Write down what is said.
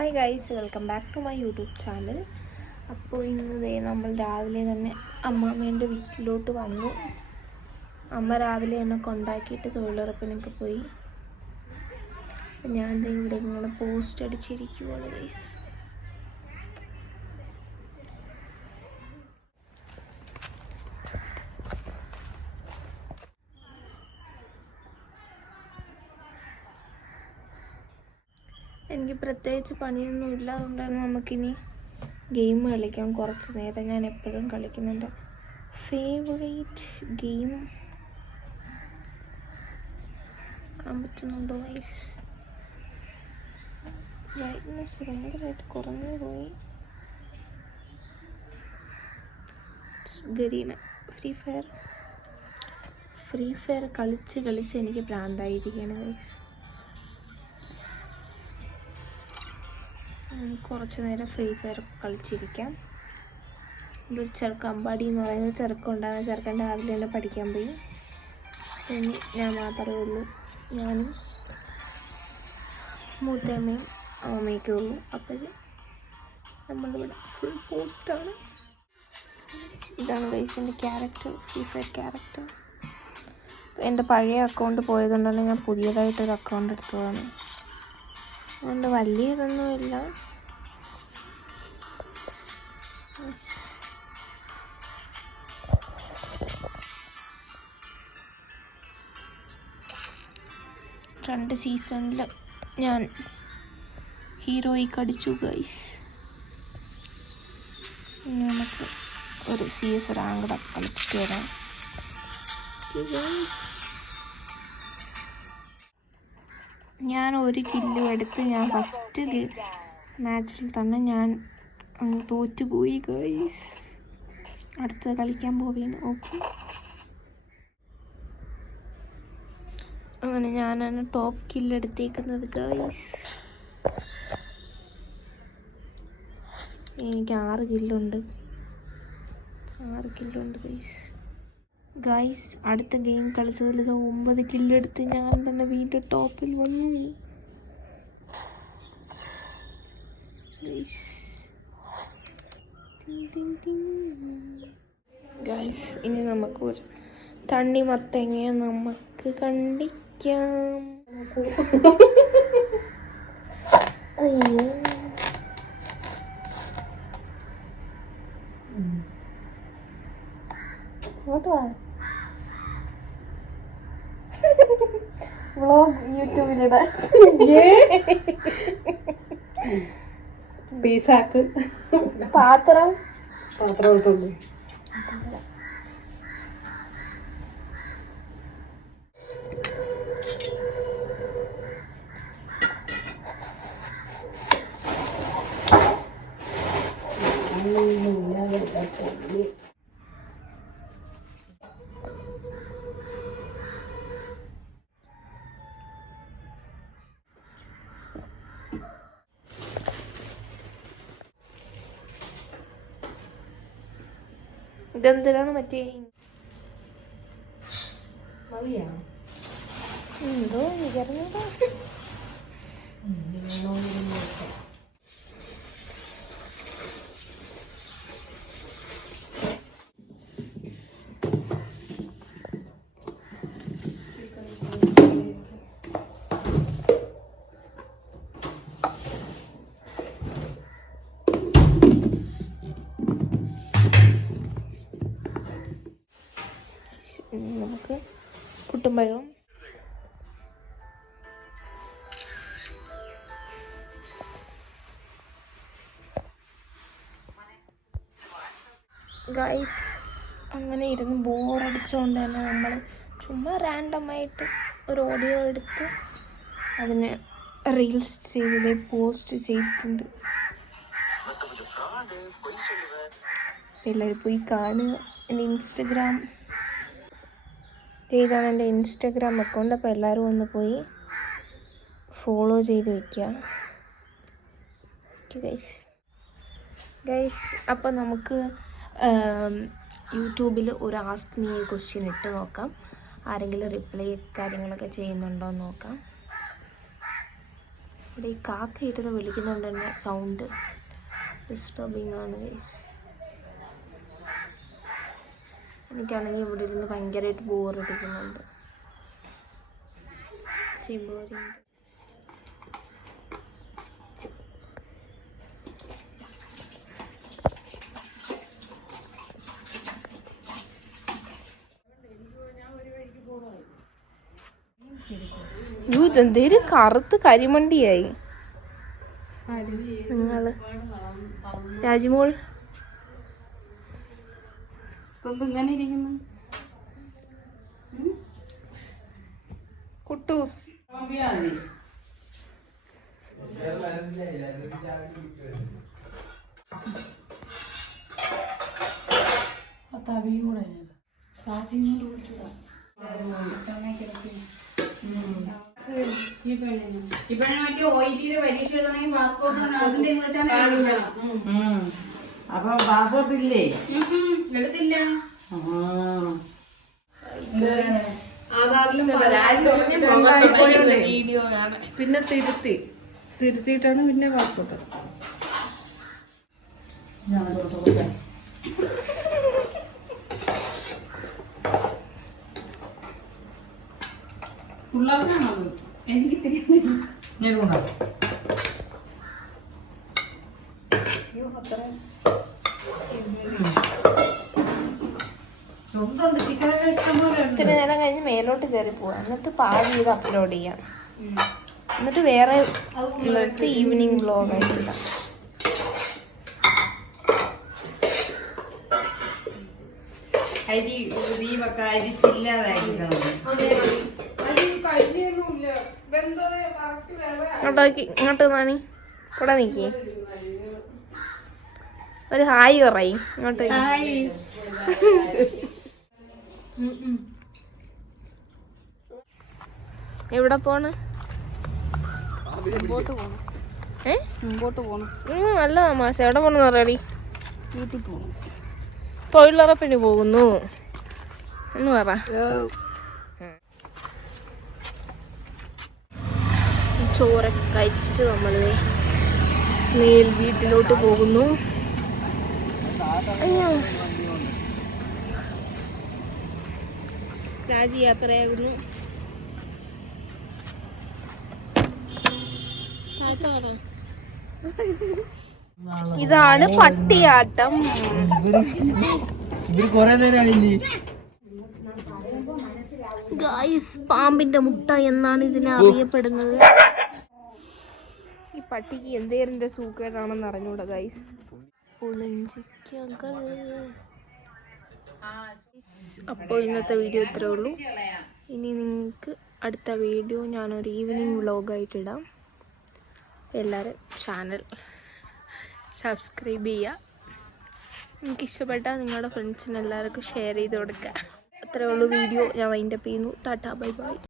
Hi guys, welcome back to my YouTube channel. അപ്പോൾ ഇന്ന് നമ്മൾ രാവിലെ തന്നെ അമ്മാമ്മേൻ്റെ വീട്ടിലോട്ട് വന്നു. അമ്മ രാവിലെ എന്നെ കൊണ്ടാക്കിയിട്ട് തൊഴിലുറപ്പിനൊക്കെ പോയി. ഞാൻ ഇവിടെ ഇങ്ങനെ പോസ്റ്റ് അടിച്ചിരിക്കുവാണ് ഗൈസ്. എനിക്ക് പ്രത്യേകിച്ച് പണിയൊന്നുമില്ല, അതുകൊണ്ട് തന്നെ നമുക്കിനി ഗെയിം കളിക്കാം കുറച്ച് നേരം. ഞാൻ എപ്പോഴും കളിക്കുന്നുണ്ട് ഫേവറേറ്റ് ഗെയിം. കാണാൻ പറ്റുന്നുണ്ടോ വൈസ്? ബ്രൈറ്റ്നെസ് ഭയങ്കരമായിട്ട് കുറഞ്ഞു പോയി. ഗരീന ഫ്രീ ഫയർ കളിച്ച് എനിക്ക് ഭ്രാന്തായിരിക്കുകയാണ് ഗൈസ്. കുറച്ച് നേരം ഫ്രീ ഫയർ കളിച്ചിരിക്കാം. ഒരു ചെറുക്കൻ, അമ്പാടി എന്ന് പറയുന്ന ചെറുക്കമുണ്ടാകുന്ന ചെറുക്കൻ രാവിലെ തന്നെ പഠിക്കാൻ പോയി. ഇനി ഞാൻ മാത്രമേ ഉള്ളൂ, ഞാനും മൂത്തമ്മയും അമ്മയൊക്കെ ഉള്ളൂ. അപ്പോൾ നമ്മളിവിടെ ഫുൾ പോസ്റ്റാണ്. ഇതാണ് ഗൈസ് എൻ്റെ ക്യാരക്ടർ, ഫ്രീ ഫയർ ക്യാരക്ടർ. എൻ്റെ പഴയ അക്കൗണ്ട് പോയതുകൊണ്ടാണ് ഞാൻ പുതിയതായിട്ടൊരു അക്കൗണ്ട് എടുത്തതാണ്. അതുകൊണ്ട് വലിയ ഇതൊന്നുമില്ല. രണ്ട് സീസണിൽ ഞാൻ ഹീറോയ്ക്ക് അടിച്ചു ഗൈസ്. നമുക്ക് ഒരു CS റാങ്ക് കളിച്ചിട്ട് വരാം. ഞാൻ ഒരു കില്ലും എടുത്ത് ഞാൻ ഫസ്റ്റ് മാച്ചിൽ തന്നെ ഞാൻ തോറ്റുപോയി ഗൈസ്. അടുത്ത് കളിക്കാൻ പോവുകയാണ്. ഓക്കെ, അങ്ങനെ ഞാനാണ് ടോപ്പ് കില്ലെടുത്തേക്കുന്നത് ഗൈസ്. എനിക്ക് 6 കില്ലുണ്ട് ഗൈസ്. അടുത്ത ഗെയിം കളിച്ചതിൽ 9 കില്ലെടുത്ത് ഞാൻ തന്നെ വീണ്ടും ടോപ്പിൽ വന്നു ഗൈസ്. ഇനി നമുക്ക് ഒരു തണ്ണിമത്തങ്ങ നമുക്ക് കണ്ടിക്കാം. അയ്യോ, വ്ളോഗ് യൂട്യൂബിലിടാൻ പീസാക്ക് പാത്രം ഇട്ടുണ്ട്. ഇതെന്തിനാണ് മറ്റേ എന്തോ എനിക്കറിഞ്ഞൂടാ. നമുക്ക് പുട്ടും പഴവും ഗൈസ്. അങ്ങനെ ഇരുന്ന് ബോറടിച്ചുകൊണ്ട് തന്നെ നമ്മൾ ചുമ്മാ റാൻഡമായിട്ട് ഒരു ഓഡിയോ എടുത്ത് അതിന് റീൽസ് ചെയ്ത് പോസ്റ്റ് ചെയ്തിട്ടുണ്ട്. എല്ലാവരും പോയി കാണുക. എൻ്റെ ഇൻസ്റ്റഗ്രാം ഇതാണ് എൻ്റെ ഇൻസ്റ്റഗ്രാം അക്കൗണ്ട്. അപ്പോൾ എല്ലാവരും ഒന്ന് പോയി ഫോളോ ചെയ്ത് വയ്ക്കുക ഗൈസ്. അപ്പോൾ നമുക്ക് യൂട്യൂബിൽ ഒരു ആസ്ക് മീ എ ക്വസ്റ്റ്യൻ ഇട്ട് നോക്കാം. ആരെങ്കിലും റിപ്ലൈ കാര്യങ്ങളൊക്കെ ചെയ്യുന്നുണ്ടോ എന്ന് നോക്കാം. ഇവിടെ ഈ കാക്ക ഇരുന്ന് വിളിക്കുന്നുണ്ട് തന്നെ സൗണ്ട് ഡിസ്റ്റർബിങ് ആണ് ഗൈസ്. എനിക്കാണെങ്കിൽ ഇവിടെ ഇരുന്ന് ഭയങ്കരമായിട്ട് ബോറടിക്കുന്നുണ്ട്. ബോറിങ്. ഇതെന്തേലും കറുത്ത് കരിമണ്ടിയായി. നിങ്ങള് രാജിമോൾ ഇങ്ങനെ ഇരിക്കുന്നു. കുട്ടൂസ് മറ്റേ OIT പരീക്ഷ എഴുതണമെങ്കിൽ പാസ്പോർട്ട് അപ്പൊ പാസ്പോർട്ട് ഇല്ലേ? എടുത്തില്ല. ആധാറിലും വീഡിയോ ആണ്. പിന്നെ തിരുത്തിയിട്ടാണ് പിന്നെ പാസ്പോർട്ട്. പിള്ളേർക്കാണോ? എനിക്ക് ഇത്തിരി നേരം കഴിഞ്ഞ് മേലോട്ട് കയറി പോവാം. എന്നിട്ട് പാതി ചെയ്ത് അപ്ലോഡ് ചെയ്യാം. എന്നിട്ട് വേറെ ഈവനിങ് വ്ലോഗ് ആയിട്ടില്ല. അരി ഉദീപൊക്കെ അരിച്ചില്ലാതായിരിക്കണം. ഇങ്ങോട്ട് നാണി കൂടെ നിക്കി ഒരു ഹായ് പറയും. ഇങ്ങോട്ട് എവിടെ പോണ്? മുമ്പോട്ട് പോണം. നല്ല തമാശ. എവിടെ പോണെന്ന് പറയടി. വീട്ടിൽ പോകണം. തൊഴിലുറപ്പിന് പോകുന്നു എന്ന് പറ. ചോറൊക്കെ കഴിച്ചിട്ട് നമ്മൾ മേൽ വീട്ടിലോട്ട് പോകുന്നു. അയ്യോ, രാജി യാത്രയാകുന്നു. ഇതാണ് പട്ടിയാട്ടം. ഗായ്സ്, പാമ്പിന്റെ മുട്ട എന്നാണ് ഇതിനെ അറിയപ്പെടുന്നത്. ഈ പട്ടിക്ക് എന്തേരിന്റെ സൂക്കേടാണെന്ന് അറിഞ്ഞൂടാ ഗായ്സ്. പുളിഞ്ചിക്കകൾ. അപ്പോൾ ഇന്നത്തെ വീഡിയോ ഇത്രേ ഉള്ളൂ. ഇനി നിങ്ങൾക്ക് അടുത്ത വീഡിയോ ഞാനൊരു ഈവനിങ് വ്ലോഗായിട്ടിടാം. എല്ലാവരും ചാനൽ സബ്സ്ക്രൈബ് ചെയ്യുക. നിങ്ങൾക്ക് ഇഷ്ടപ്പെട്ടാൽ നിങ്ങളുടെ ഫ്രണ്ട്സിന് എല്ലാവർക്കും ഷെയർ ചെയ്ത് കൊടുക്കുക. അത്രേ ഉള്ളൂ വീഡിയോ. ഞാൻ വൈൻഡപ്പ് ചെയ്യുന്നു. Tata, bye bye.